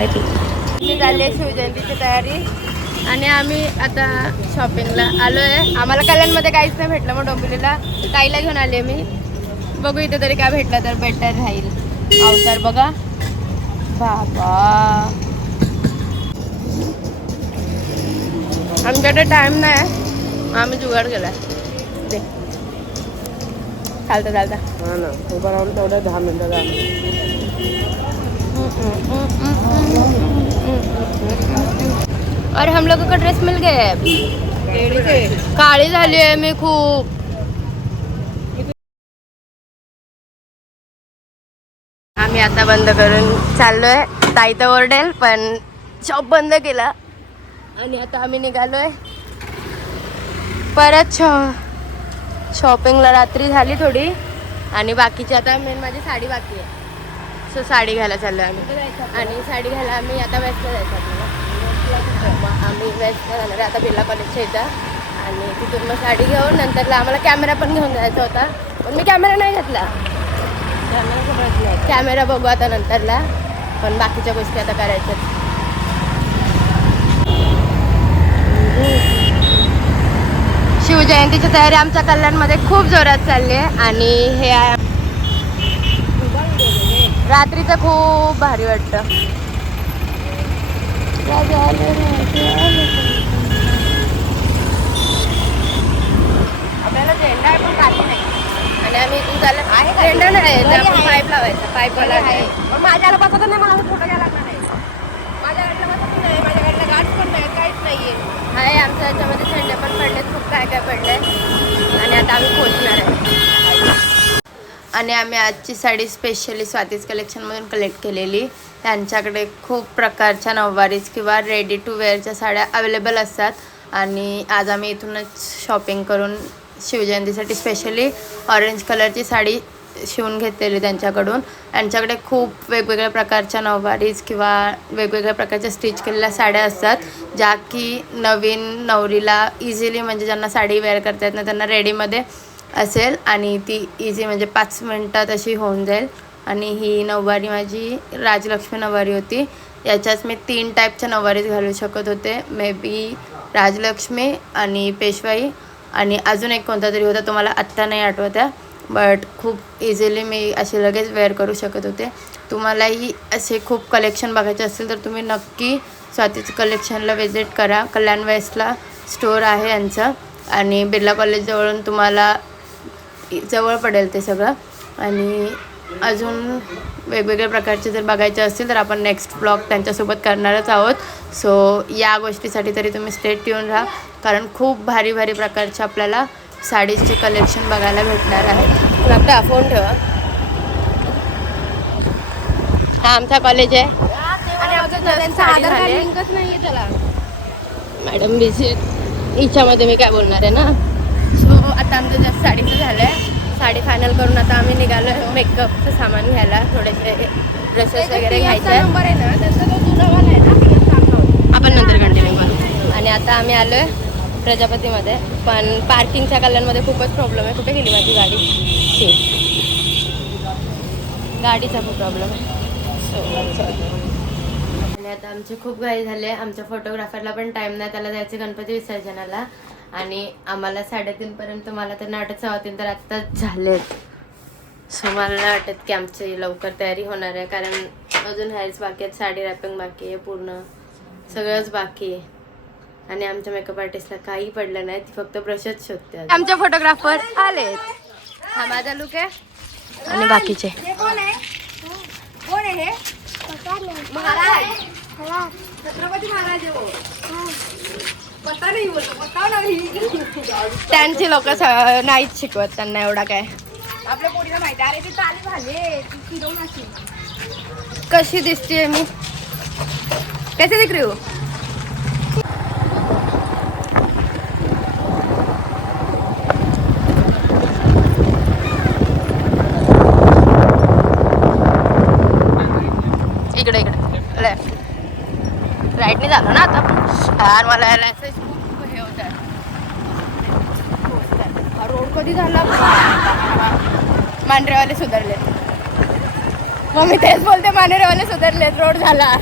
मी चालली आहे शिवजयंतीची तयारी. आणि आम्ही आता शॉपिंगला आलो आहे आम्हाला कल्याणमध्ये काहीच नाही भेटलं मग डोंबिवलीला. ताईला घेऊन आले मी. बघू इथे तरी काय भेटलं तर बेटर राहील. अवतार बघा. बाबा. आमच्याकडे टाइम नाही. आम्ही जुगाड केला दे. चालतं चालतं. हा ना. उभं राहून तेवढ्या दहा मिनिटं दहा मिनिटं और हम लोगों को ड्रेस मिल गए है काळी झाली आहे मी खूप आम्ही आता बंद करून चाललोय ताई तर ओरडेल पण शॉप बंद केला. आणि आता आम्ही निघालोय. परत शॉ शॉपिंगला रात्री झाली थोडी. आणि बाकीची आता मेन माझी साडी बाकी आहे. सो साडी घ्यायला चाललो आम्ही. आणि साडी घ्यायला आम्ही आता वेस्टला जायचं आपल्याला. मग आम्ही वेस्टला जाणार आता बिर्ला कॉलेजच्या इथं. आणि तिथून मग साडी घेऊन नंतरला आम्हाला कॅमेरा पण घेऊन जायचा होता. पण मी कॅमेरा नाही घेतला. कॅमेरा बघू आता नंतरला. पण बाकीच्या गोष्टी आता करायच्यात. शिवजयंतीची तयारी आमच्या कल्याणमध्ये खूप जोरात चालली आहे. आणि हे आहे रात्रीचं खूप भारी वाटतं. आपल्याला झेंडा आहे पण नाही. आणि आम्ही इथून झेंडा नाही. आहे, ते आपण पाईप लावायचा. पाईप वाला आहे. पण माझ्याला बसत नाही मला फोटो घ्यायला लागणार नाही. बसत नाही गाठ पण नाही काहीच नाहीये. आहे आमच्या याच्यामध्ये झेंडे पण पडलेत. खूप काय काय पडले आणि आता आम्ही पोहोचणार आहे. आणि आम्ही आजची साडी स्पेशली स्वातीज कलेक्शनमधून कलेक्ट केलेली. त्यांच्याकडे खूप प्रकारच्या नऊवारीज किंवा रेडी टू वेअरच्या साड्या अवेलेबल असतात. आणि आज आम्ही इथूनच शॉपिंग करून शिवजयंतीसाठी स्पेशली ऑरेंज कलरची साडी शिवून घेतलेली त्यांच्याकडून. त्यांच्याकडे खूप वेगवेगळ्या प्रकारच्या नऊवारीज किंवा वेगवेगळ्या प्रकारच्या स्टिच केलेल्या साड्या असतात ज्या की नवीन नवरीला इझिली म्हणजे ज्यांना साडी वेअर करता येत नाही त्यांना रेडीमध्ये असेल आणि ती इझी म्हणजे पाच मिनटात अशी होऊन जाईल. आणि ही नऊवारी माझी राजलक्ष्मी नऊवारी होती. याच्यात मी तीन टाईपच्या नऊवारीच घालू शकत होते. मे बी राजलक्ष्मी आणि पेशवाई. आणि अजून एक कोणता तरी होता तुम्हाला आत्ता नाही आठवत आहे बट खूप इझिली मी असे लगेच वेअर करू शकत होते. तुम्हालाही असे खूप कलेक्शन बघायचे असतील तर तुम्ही नक्की स्वातीचं कलेक्शनला व्हिजिट करा. कल्याण वेस्टला स्टोअर आहे यांचं. आणि बिर्ला कॉलेजजवळून तुम्हाला जवळ पडेल ते सगळं. आणि अजून वेगवेगळ्या प्रकारचे जर बघायचे असतील तर आपण नेक्स्ट ब्लॉग त्यांच्यासोबत करणारच आहोत. सो या गोष्टीसाठी तरी तुम्ही स्टेट येऊन राहा. कारण खूप भारी भारी प्रकारचे आपल्याला साडीजचे कलेक्शन बघायला भेटणार आहे. आपला फोन ठेवा. हा आमचा कॉलेज आहे. मॅडम बिझी हिच्यामध्ये मी काय बोलणार आहे ना? सो आता आमचं जस्ट साडीचं झालं आहे साडी फायनल करून आता आम्ही निघालो आहे मेकअपचं सामान घ्यायला. थोडेसे ड्रेसेस वगैरे घ्यायचे. आहेत. नंबर आहे ना त्यांचा जो जुनावाला आहे ना ते सांगा. आपण नंतर कंटिन्यू करू. आणि आता आम्ही आलो आहे प्रजापतीमध्ये. पण पार्किंगच्या कल्याणमध्ये खूपच प्रॉब्लेम आहे. कुठे गेली माझी गाडी? शी. गाडीचा खूप प्रॉब्लेम आहे. So, आणि आता आमचे खूप घाई झाले. आमच्या फोटोग्राफरला पण टाइम नाही. त्याला जायचं गणपती विसर्जनाला. आणि आम्हाला साडेतीन पर्यंत मला तर सव्वा तीन तर आत्ताच झालेत सो मला नाही वाटत की आमची लवकर तयारी होणार आहे कारण अजून हेअर्स बाकी आहेत साडी रॅपिंग बाकी आहे पूर्ण. सगळंच बाकी आहे. आणि आमच्या मेकअप आर्टिस्टला काही पडलं नाही ती फक्त ब्रशच शोधते आमचे फोटोग्राफर आलेत हा माझा लुक आहे. आणि बाकीचे. कोण आहे? कोण आहे हे? महाराज. छत्रपती महाराज त्यांची लोक नाहीच शिकवत त्यांना एवढा काय. आपल्या पोरीला माहिती अरे ते चालू झाले तू फिरवून अशी कशी दिसते मी? कसे दिख रही हो इकडे इकडे लेफ्ट जातो झालो ना आता. यार मला यायला. खूप हे होत हा रोड कधी झाला? मांढरेवाले सुधारले. मग मी तेच बोलते मांढरेवाले सुधारले रोड झाला.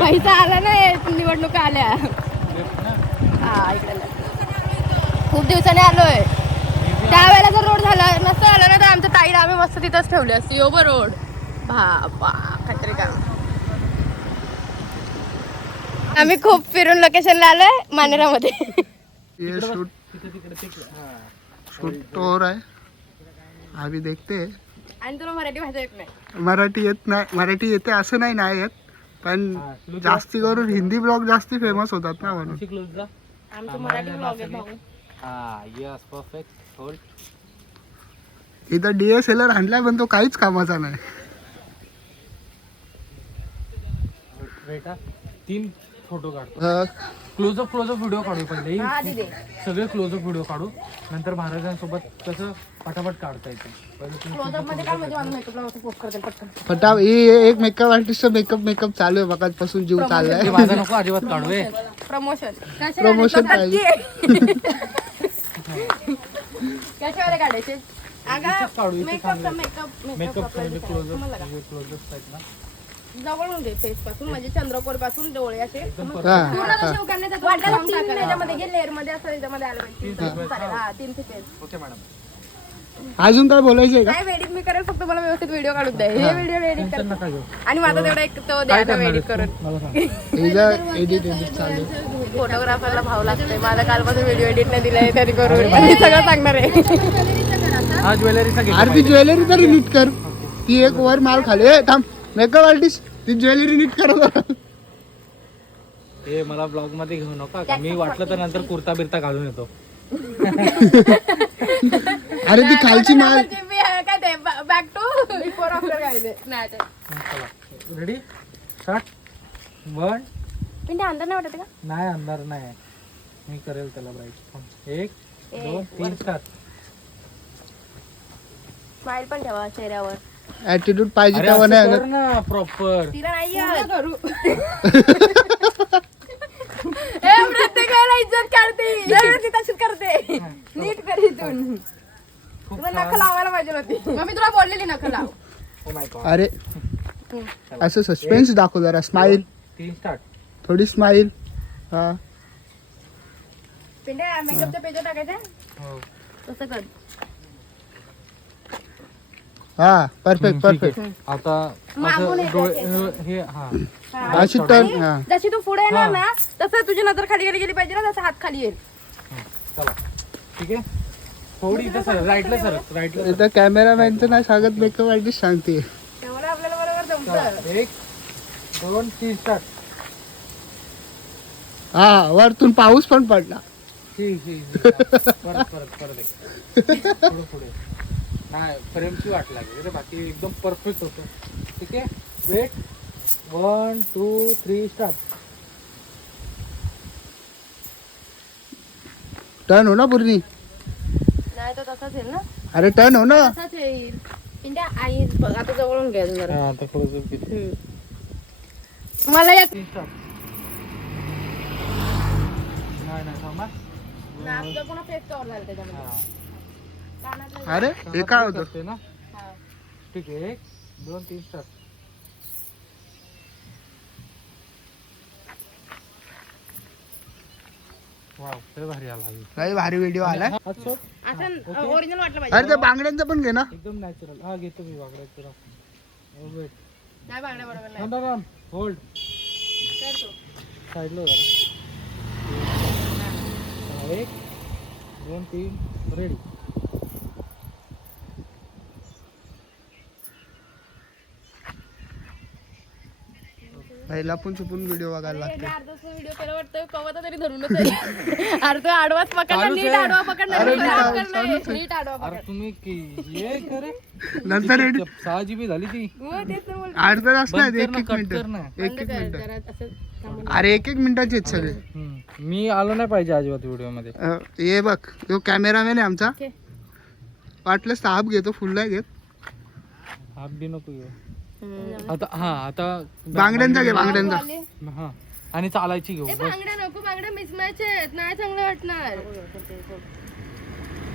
पैसा आला नाही निवडणुका आल्या. हा इकडे खूप दिवसाने आलोय. त्यावेळेला जर रोड झाला नसतं आलं ना तर आमच्या ताईला आम्ही मस्त तिथंच ठेवली असती. यो रोड. बाबा काहीतरी काय आम्ही खूप फिरून लोकेशनला आलोय मानेरामध्ये. ये शूट शूट तो हो रहा है अभी देखते. हैं. आणि तुला मराठी भाषा येत नाही. मराठी येत नाही. मराठी येते असं नाही नाही येत. पण जास्ती करून हिंदी ब्लॉग जास्ती फेमस होतात ना म्हणून. क्लोज जा. आमचं मराठी ब्लॉग आहे भाऊ. हा यस परफेक्ट होल्ड इथं डीएसएलआर आणलाय पण तो काहीच कामाचा नाही. बेटा तीन फोटो काढतो. क्लोजअप क्लोजअप व्हिडिओ काढू पहिले. हा सगळे क्लोजअप व्हिडिओ काढू. नंतर महाराजांसोबत कसं पटापट काढता येते. पहिले तुम्ही क्लोजअपमध्ये काय म्हणजे मेकअप ही एक मेकअप आर्टिस्टचा मेकअप मेकअप चालू आहे मगाचपासून जीव चाललाय. हे माझा नको अजिबात काढू हे. प्रमोशन प्रमोशन कशावर काढायचे? मेकअप मेकअप म्हणजे क्लोजअप क्लोजअप जवळून घे फेस पासून. म्हणजे चंद्रकोरपासून डोळे असे. हा हा. तीन याच्यामध्ये मध्ये असं याच्यामध्ये आलं पाहिजे. चालेल, हा तीन फेस ओके मॅडम. अजून काय बोलायचंय का? काय एडिट मी करेल? फक्त मला व्यवस्थित व्हिडिओ काढून द्या. हे व्हिडिओ एडिट कर आणि माझा तेवढा एक तो द्या एडिट करून. एडिट एडिट चालू. फोटोग्राफरला भाव लागतोय. माझा कालपासून व्हिडिओ एडिट नाही दिलाय तरी करून. मी सगळं सांगणार आहे. हा ज्वेलरीचा घे अरे ती ज्वेलरी तरी नीट कर. ती एक वर माल खाली. ए थांब. मेकअप आर्टिस्ट ती ज्वेलरी नीट कर जरा. हे मला ब्लॉगमध्ये घेऊ नका का? मी वाटलं तर नंतर कुर्ता बिरता घालून येतो. अरे ती खालची माल मी, अं, काय ते बॅक टू बिफोर आफ्टर काय ते नाही ते. चला. रेडी स्टार्ट वन पण ते अंदर नाही वाटत का? नाही अंधार नाही. मी करेल त्याला ब्राईट एक दोन तीन स्टार्ट स्माइल पण ठेवा चेहऱ्यावर. ऍटिट्यूड पाहिजे अरे तेव्हा नाही कर ना प्रॉपर तिला नाही करू. ए प्रत्येकाला इज्जत करते तशीच करते. नीट कर इथून. तुला नख लावायला पाहिजे होती. मग मी तुला बोललेली नख लाव. गॉड अरे असं सस्पेन्स दाखव जरा. स्माईल तीन स्टार्ट थोडी स्माईल हा. पिंडे मेकअपच्या पेजवर टाकायचं हो. तसं कर. हा परफेक्ट परफेक्ट आता मागून असं येते डोळे हे- हे हा. अशी टर्न हा. जशी तू पुढे येणार ना तसं तुझी नजर खाली खाली गेली पाहिजे ना तसं हात खाली येईल. चला. ठीक आहे? थोडी इथं सर राईटला सर राईटला इथं कॅमेरामॅनचं नाही सांगत मेकअप आर्टिस्ट सांगते त्यामुळे आपल्याला बरोबर जमतं. एक दोन तीन स्टार्ट हा वरतून पाऊस पण पडला. ठीक ठीक ठीक. परत परत परत एक पुढे. नाही फ्रेमची वाट लागेल. रे बाकी एकदम परफेक्ट होतं. ठीक आहे? Wait one two three start turn हो ना पूर्णी नाही तर तसंच येईल ना? अरे टर्न हो ना. तसंच येईल. पिंड्या आई बघ आता जवळून घ्या जरा. हा आता थोडंसं किती हम्म. मला या नाही नाही थांबा. नाक पुन्हा फेस कव्हर झालं त्याच्यामध्ये? हा. अरे हे काय होतं? करते ना? हा. ठीक आहे एक दोन तीन स्टार्ट वाव लय भारी आला हा. भारी व्हिडिओ आलाय. असं ओरिजिनल वाटलं अरे त्या बांगड्यांचं पण घे ना. एकदम नॅचरल हा घेतो मी वागडायचं वेट नाही बांगड्या बरोबर नाही. थांब थांब. होल्ड कर तू. साईडला जरा. चला, एक दोन तीन. रेडी पहिला पण चुकून व्हिडिओ बघायला हे लागते व्हिडिओ केला वाटतं कवता तरी धरूनच आहे अर्ध आडवाच पकडणार चालूच नीट आहे. आडवा पकडणार अरे नीट मी आडवा चालू- पकडणार, चालूच आहे. नीट आडवा अरे पकड तुम्ही की ये करे नंतर edit- सहा जीबी झाली ती हो, तेच तर बोलते. अर्धा तास नाही एक ना, एक मिनिट. एक एक मिनिट जरा असं थांबून. अरे एक एक मिनिटाचे आहेत सगळे हम्म. मी आलो नाही पाहिजे अजिबात व्हिडिओमध्ये अं, हे बघ तो कॅमेरामॅन आहे आमचा ओके. वाटलंच तर हाफ घेतो फुल नाही घेत हाफ बी नको घेऊ. आता हा आता बांगड्यांचा घे बांगड्यांचा. हा. आणि चालायची घेऊ बस. बांगड्या नको बांगड्या मिसमॅच आहेत. नाही चांगलं वाटणार.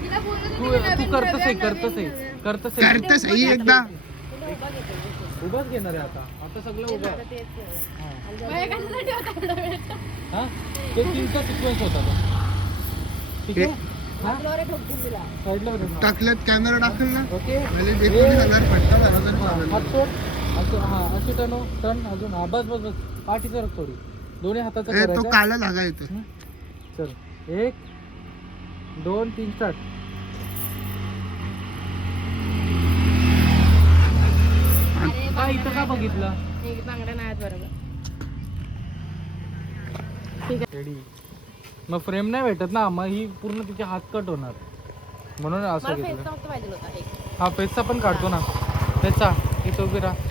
तिला तू तुम्ही तू नवीन करतच आहे नवीन करतच नवीन. आहे करतच आहे करते सही एकदा. उभाच घेणार आहे आता. आता सगळं उभं आता तेच आहे. हा. मग कशासाठी होता एवढा वेळ? हा? ते तीनचा सिक्वेन्स होता तो. ठीक आहे? हा साईडला होतं ना. टाकल्यात कॅमेरा टाकल ना? ओके. हजार पट्टा भरा तरी हा, चालेल. हात सोड असं हा असे टर्न हो, टर्न अजून हा बस बस बस पाठी सर थोडी. दोन्ही हाताचं ए, तो करायचं. काला येतो हं? चल. एक दोन तीन स्टार्ट अरे का इथं का बघितलं? हे बांगड्या नाही आहेत बरोबर. रेडी मग फ्रेम नाही भेटत ना मग ही पूर्ण तिचे हात कट होणार. म्हणून असं मला घेतलं. फेसचा फक्त पाहिजे होता एक. हा फेसचा पण काढतो ना. त्याचा इथं उभी राहा.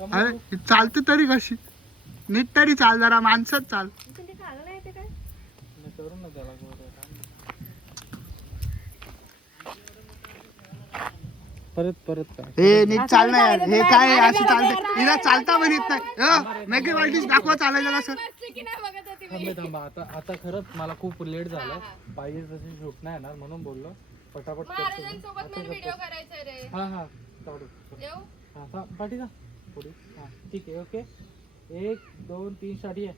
अरे चालते तरी कशी? नीट तरी चाल जरा माणसात चाल. परत परत हे नीट चाल ना यार हे काय आहे? अशी चालते हिला चालता पण येत नाही मेकी वाईटीच दाखवा चालायला कसं की नाही बघत होती थांबे थांबा. आता आता खरंच मला खूप लेट झालं. पाहिजे तशी शूट नाही येणार म्हणून बोललो. पटापट करतो मी. महाराजांसोबत मला व्हिडिओ करायचा रे. हा हा. हा पाठी जा. पुढे. हा ठीक आहे ओके एक दोन तीन स्टार्ट ये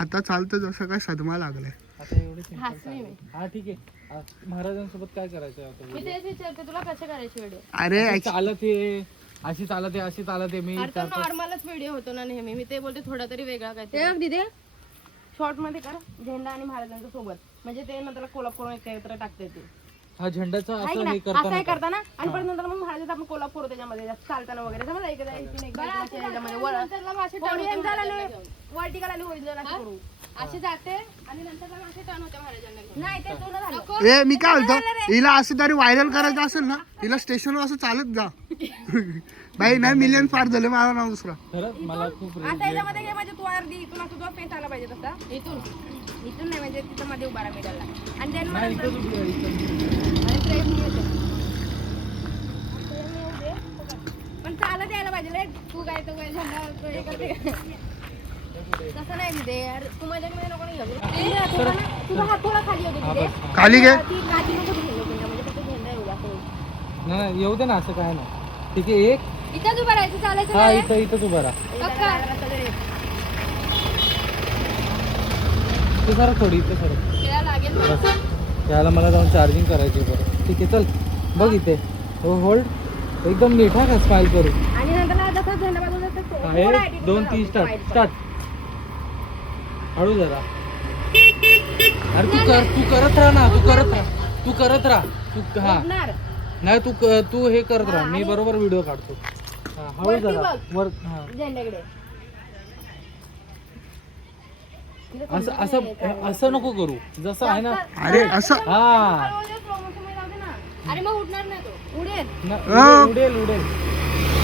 आता चालतं जसं काय सदमा लागलाय. आता एवढे simple. हा ठीक आहे. आ, महाराजांसोबत काय करायचं आहे आता मी video? तेच विचारते तुला कसे करायचे व्हिडिओ अरे अशी actually- चालत आहे अशी चालत आहे अशी चालत आहे मी अरे तो. नॉर्मलच व्हिडिओ होतो ना नेहमी. मी ते बोलते थोडा तरी वेगळा काय दिदे शॉर्टमध्ये कर झेंडा आणि महाराजांच्या सोबत. म्हणजे ते नंतर कोलाप करून एकत्र टाकता येते हा झेंडाचं आहे असं ना? हे असं करताना आहे करताना? आणि परत नंतर मग महाराजांचा आपण कोलाप करू त्याच्यामध्ये जास्त चालताना वगैरे. समजा एकदा इथून आणि ओरिजिनल असं करू असे जाते आणि नंतर असे टर्न होते महाराजांना घेऊन. नाही ते जुनं झालं. ए मी काय बोलतो हिला असं तरी व्हायरल करायचं असेल ना हिला स्टेशनवर असं चालत जा. बाई नाही मिलियन पार झाले माझा नाव दुसरा. खरंच मला खूप आता याच्यामध्ये घे म्हणजे तू अर्धी इथून असं तुझा फेस आला पाहिजे तसा. इथून. इथून नाही म्हणजे तिथं मध्ये उभा राहा मिडलला आणि then नाही, मग इथं. पण चालत यायला पाहिजे रे तू काय तो काय झेंडा तो करते. तसं नाही तिथे यार तू नको नाही हात थोडा खाली होतो तिथे. बस. खाली घे. ती नको तू म्हणजे झेंडा येऊ असं होईल. नाही नाही, येऊ दे ना असं काय नाही. ठीक आहे एक. इथंच उभं राहायचं चालायचं हा नाही इथं इथंच उभा राहा. इथं सर थोडी इथं सर. लागेल. त्याला मला जाऊन चार्जिंग करायची बरं. ठीक आहे चल. बघ इथे. हो होल्ड एकदम नीट हा का स्माइल करू आणि नंतर ना जसं झेंडा बाजूला जातं, थोडं हा, एक attitude दोन तीन स्टार्ट. स्टार्ट हळू जरा. अरे तू कर तू करत राहा ना तू करत राहा. तू करत राहा. तू हा. नाही तू क- तू हे करत राहा. मी बरोबर व्हिडिओ काढतो. हा हळू वरती जरा. बघ. वर हा. झेंड्याकडे. असं असं असं नको करू. जसं आहे ना अरे असं हा. आणि मग उठणार नाही तो. उडेल. न-. उडेल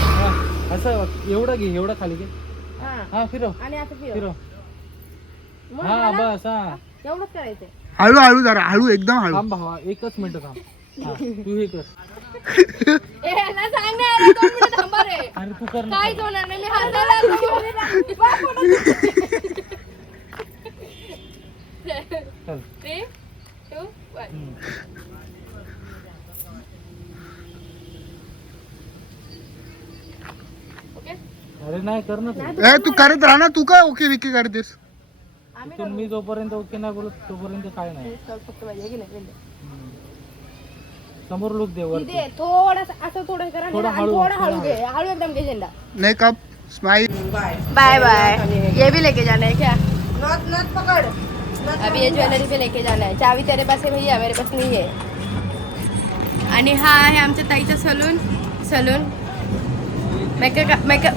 हा, असं एवढं घे एवढं खाली घे. हा. हा फिरव. आणि असं फिरव. फिरव. मग हा झालं? बस हा. एवढंच करायचंय. हळू हळू जरा हळू एकदम हळू. थांब भावा एकच मिनिट थांब. हा, तू हे कर. ए, ह्याला सांग ना यार, दोन मिनिटं थांबा रे. अरे तू कर ना. काहीच होणार नाही मी three two one hmm. Okay अरे नाही कर ना तू. ए तू करत राहा ना तू काय ओके विके करतेस मी जोपर्यंत ओके नाही बोलत तोपर्यंत काय नाही. फक्त पाहिजे की नाही हम्म. समोर लुक दे वर इथे थोडस असं थोडं करा थोडं आणि हळू, थोडं हळू घे. हळू. एकदम घे झेंडा. स्माइल बाय बाय ये भी लेके जाना है क्या? नथ नथ पकड़. अभी ये ज्वेलरी पे लेके जाना है। चावी तेरे पास है भैया मेरे पास नहीं है। आणि हा आहे आमच्या ताईचा salon salon. Makeup makeup.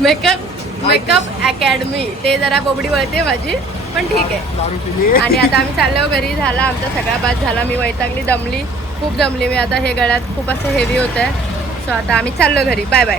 Makeup makeup academy. ते जरा बोबडी वळते माझी पण ठीक आहे. आणि आता आम्ही चाललो घरी झाला आमचा सगळा बाद झाला मी वैतागली दमली. खूप दमली मी आता हे गळ्यात खूप असं हेवी होत आहे सो आता आम्ही चाललो घरी. Bye bye